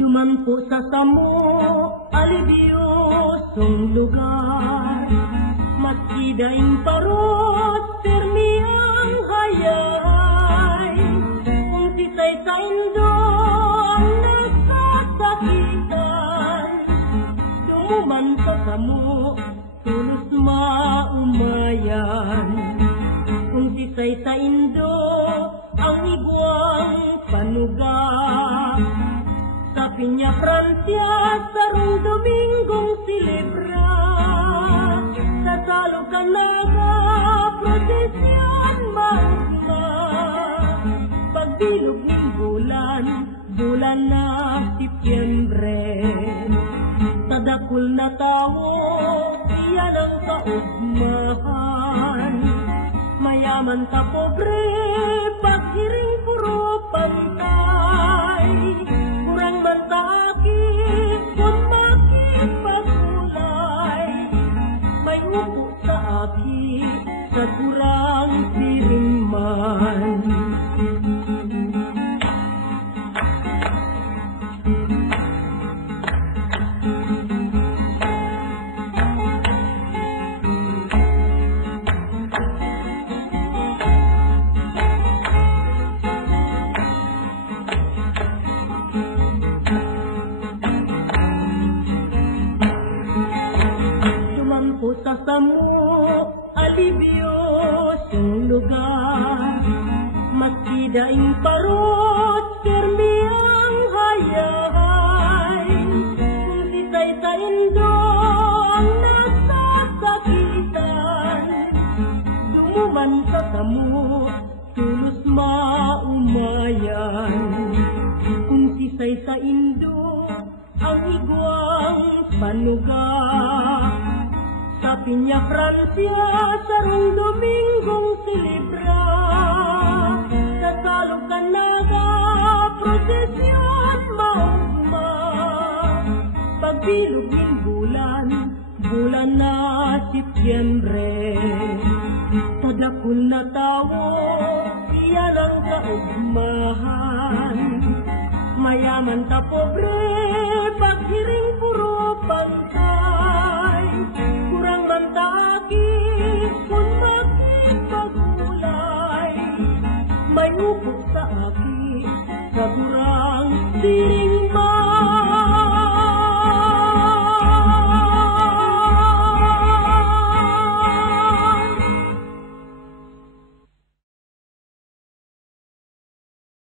Dumampo sa samo, alibyosong lugar, magkidaing parot, permi ang hayay. Kung sisay sa indo ang nagsasakitan, dumuman sa samo, tulos maumayan. Kung sisay sa indo ang igwang panuga, sa Piña Francia, sarong Domingong silibra. Sa Salo Canaga, prosesyon maugma. Pagbilog ng bulan, bulan na Setyembre. Sa dakul na tao, iyan ang kaugmahan. Mayaman ka pobre, paghiring puro pantay. Kurang man taakit, kung makipagulay. May upo sa aki, sa kurang piring man. Sa samo, alibyosong lugar, magkidaing parot, permi ang hayay. Kung sisay sa indo ang nasasakitan, dumuman sa samo, tulos maumayan. Kung sisay sa indo ang igwang panuga, sa Piña Francia, sarong Domingong silibra. Sa Salo Canaga, prosesyon maugma. Pagbilog ng bulan, bulan na Setyembre. Sa dakul na tao, iyan ang kaugmahan. Mayaman ta pobre, paghiring puro pantay.